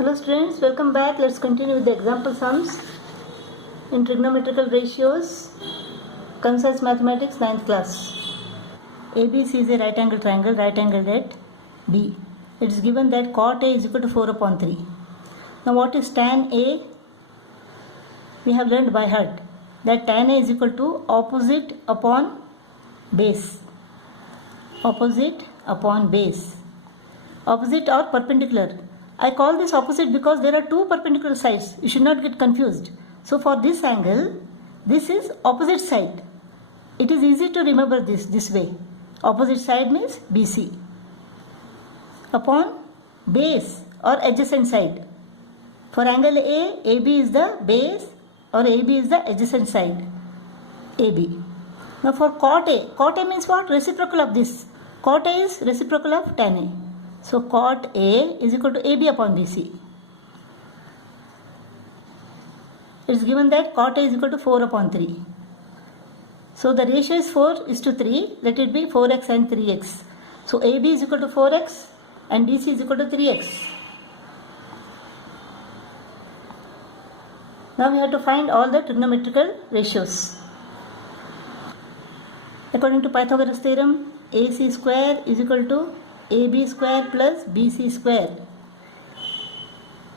Hello students, welcome back. Let's continue with the example sums in trigonometrical ratios, concise mathematics, 9th class. ABC is a right angle triangle, right angled at B. It is given that cot A is equal to 4 upon 3. Now what is tan A? We have learned by heart that tan A is equal to opposite upon base. Opposite upon base. Opposite or perpendicular. I call this opposite because there are two perpendicular sides. You should not get confused. So for this angle, this is opposite side. It is easy to remember this way. Opposite side means BC. Upon base or adjacent side. For angle A, AB is the base or AB is the adjacent side. AB. Now for cot A means what? Reciprocal of this. Cot A is reciprocal of tan A. So cot A is equal to AB upon BC. It is given that cot A is equal to 4 upon 3. So the ratio is 4:3. Let it be 4x and 3x. So AB is equal to 4x and BC is equal to 3x. Now we have to find all the trigonometrical ratios. According to Pythagoras theorem, AC square is equal to AB square plus BC square.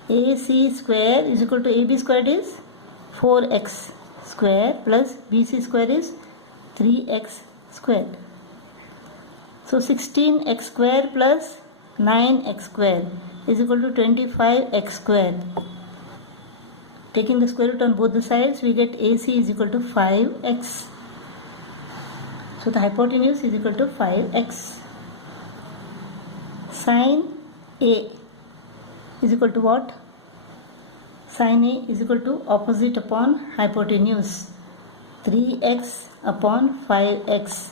AC square is equal to AB squared is 4x square plus BC square is 3x square. So 16x square plus 9x square is equal to 25x square. Taking the square root on both the sides, we get AC is equal to 5x. So the hypotenuse is equal to 5x. Sin A is equal to what? Sin A is equal to opposite upon hypotenuse. 3x upon 5x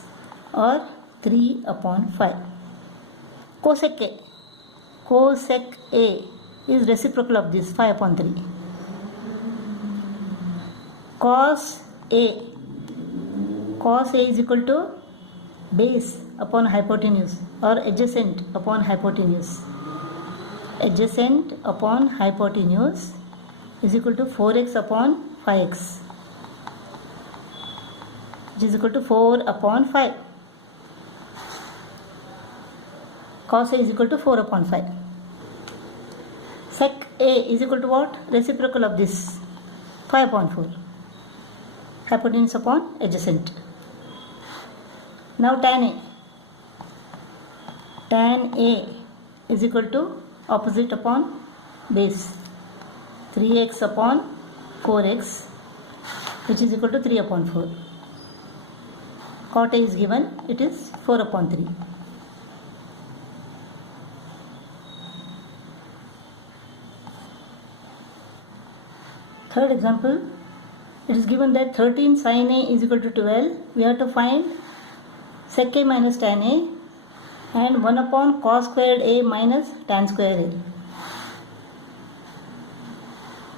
or 3 upon 5. Cosec A. Cosec A is reciprocal of this 5 upon 3. Cos A. Cos A is equal to base upon hypotenuse or adjacent upon hypotenuse. Adjacent upon hypotenuse is equal to 4x upon 5x, which is equal to 4 upon 5. Cos A is equal to 4 upon 5. Sec A is equal to what? Reciprocal of this 5 upon 4. Hypotenuse upon adjacent. Now tan A. Tan A is equal to opposite upon base. 3x upon 4x, which is equal to 3 upon 4. Cot A is given, it is 4 upon 3. Third example, it is given that 13 sin A is equal to 12. We have to find sec A minus tan A and 1 upon cos squared A minus tan square A.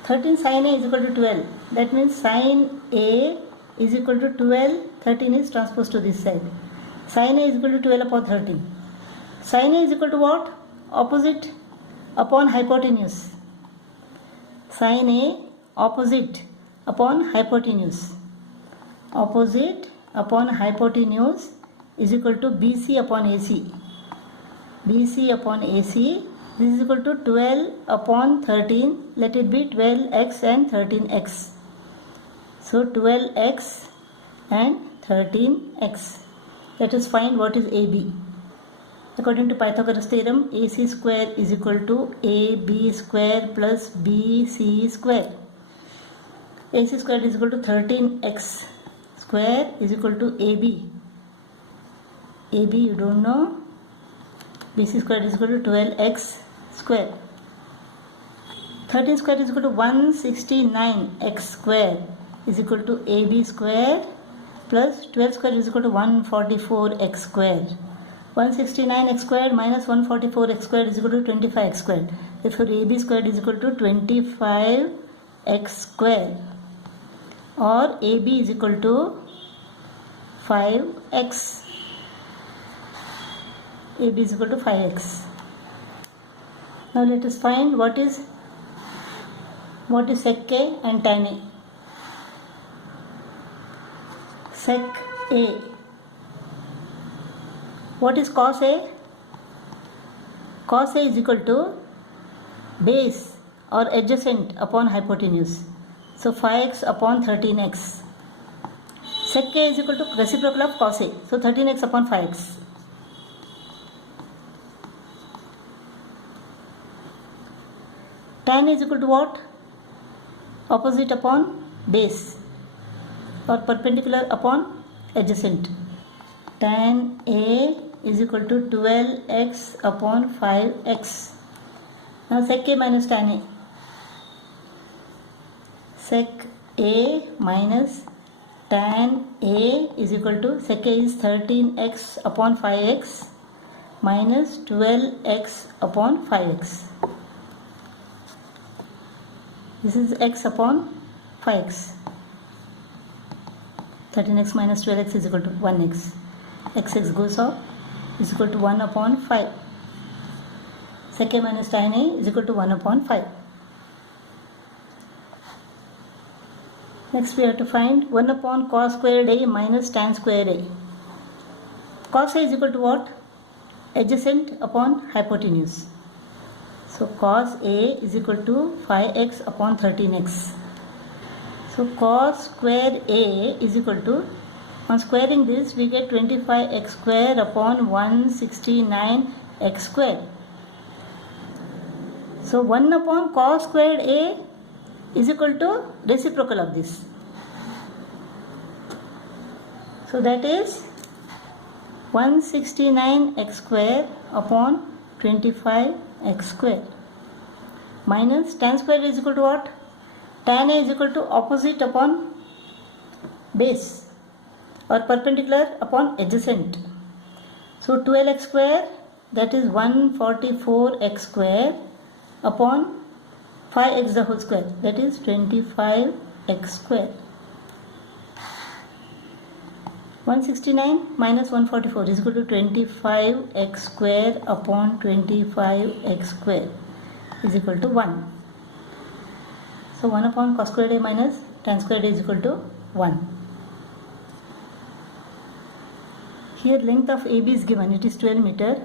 13 sin A is equal to 12. That means sin A is equal to 12. 13 is transposed to this side. Sin A is equal to 12 upon 13. Sin A is equal to what? Opposite upon hypotenuse. Sin A opposite upon hypotenuse. Opposite upon hypotenuse is equal to BC upon AC. BC upon AC, this is equal to 12 upon 13. Let it be 12x and 13x. So 12x and 13x. Let us find what is AB. According to Pythagoras theorem, AC square is equal to AB square plus BC square. AC square is equal to 13x square is equal to AB. AB you don't know. BC square is equal to 12x square. 13 square is equal to 169x square is equal to AB square plus 12 square is equal to 144x square. 169x square minus 144x square is equal to 25x square. Therefore AB square is equal to 25x square or AB is equal to 5x. AB is equal to 5x. Now let us find what is What is sec A and tan A? Sec A. What is cos A? Cos A is equal to base or adjacent upon hypotenuse. So 5x upon 13x. Sec A is equal to reciprocal of cos A. So 13x upon 5x. Tan is equal to what? Opposite upon base or perpendicular upon adjacent. Tan A is equal to 12x upon 5x. Now sec A minus tan A. Sec A minus tan A is equal to, sec A is 13x upon 5x minus 12x upon 5x. This is x upon 5x. 13x minus 12x is equal to 1x. X goes off, is equal to 1 upon 5. Sec A minus tan A is equal to 1 upon 5. Next we have to find 1 upon cos squared A minus tan squared A. Cos A is equal to what? Adjacent upon hypotenuse. So cos A is equal to 5x upon 13x. So cos square A is equal to, on squaring this we get 25x square upon 169x square. So 1 upon cos squared A is equal to reciprocal of this. So that is 169x square upon 25x square minus tan square is equal to what? Tan A is equal to opposite upon base or perpendicular upon adjacent. So 12x square, that is 144x square upon 5x the whole square, that is 25x square. 169 minus 144 is equal to 25x square upon 25x square is equal to 1. So 1 upon cos squared A minus tan squared A is equal to 1. Here length of AB is given, it is 12 meter.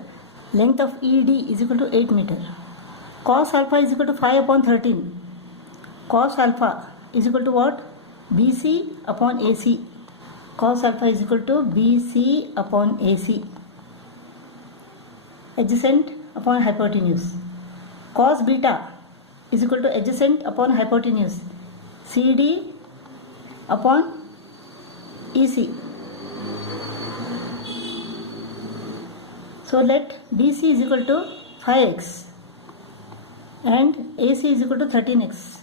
Length of ED is equal to 8 meter. Cos alpha is equal to 5 upon 13. Cos alpha is equal to what? BC upon AC. Cos alpha is equal to BC upon AC. Adjacent upon hypotenuse. Cos beta is equal to adjacent upon hypotenuse. CD upon EC. So let BC is equal to 5x and AC is equal to 13x.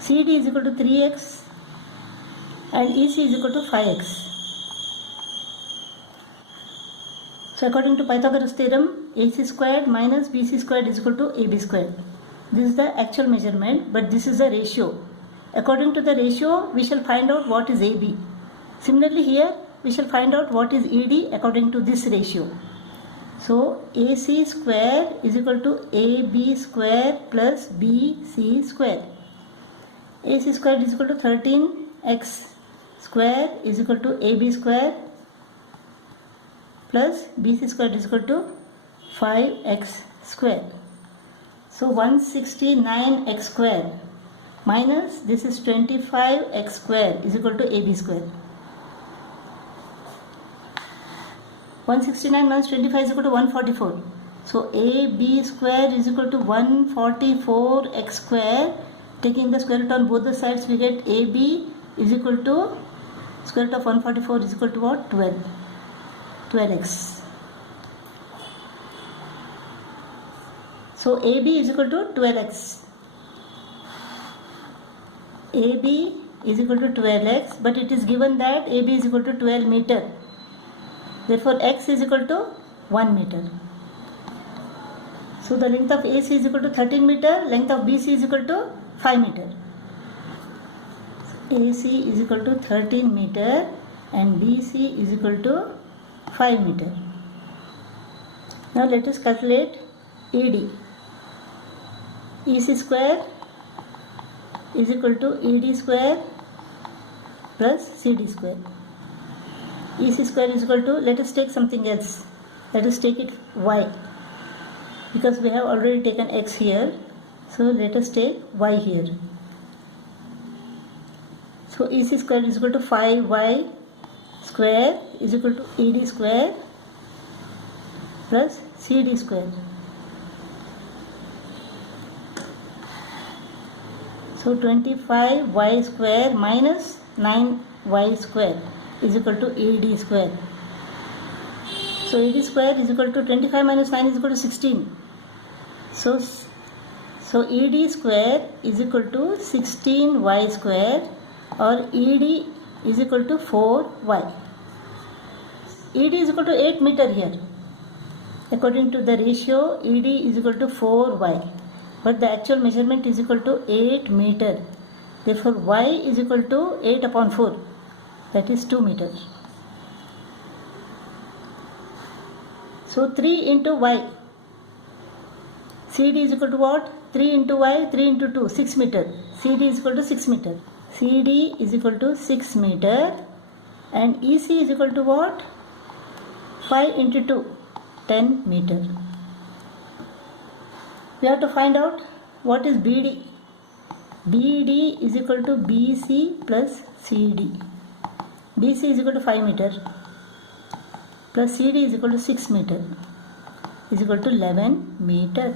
CD is equal to 3x and EC is equal to 5x. So according to Pythagoras theorem, AC squared minus BC squared is equal to AB squared. This is the actual measurement, but this is the ratio. According to the ratio, we shall find out what is AB. Similarly here, we shall find out what is ED according to this ratio. So AC square is equal to AB square plus BC square. AC square is equal to 13x square is equal to AB square plus BC square is equal to 5x square. So 169x square minus this is 25x square is equal to AB square. 169 minus 25 is equal to 144. So AB square is equal to 144x square. Taking the square root on both the sides, we get AB is equal to square root of 144 is equal to what? 12x. So AB is equal to 12x. AB is equal to 12x, but it is given that AB is equal to 12 meter. Therefore x is equal to 1 meter. So the length of AC is equal to 13 meter, length of BC is equal to 5 meter. AC is equal to 13 meter and BC is equal to 5 meter. Now let us calculate AD. EC square is equal to ED square plus CD square. EC square is equal to, let us take something else. Let us take it Y, because we have already taken X here. So let us take Y here. So EC square is equal to 5Y square is equal to ED square plus CD square. So 25Y square minus 9Y square is equal to ED square. So ED square is equal to 25 minus 9 is equal to 16. So ED square is equal to 16Y square, or ED is equal to 4Y. ED is equal to 8 meter here. According to the ratio, ED is equal to 4Y. But the actual measurement is equal to 8 meter. Therefore, Y is equal to 8 upon 4. That is 2 meters. So 3 into Y. CD is equal to what? 3 into Y, 3 into 2, 6 meter. CD is equal to 6 meter. CD is equal to 6 meter. And EC is equal to what? 5 into 2, 10 meter. We have to find out what is BD. BD is equal to BC plus CD. BC is equal to 5 meter plus CD is equal to 6 meter is equal to 11 meter.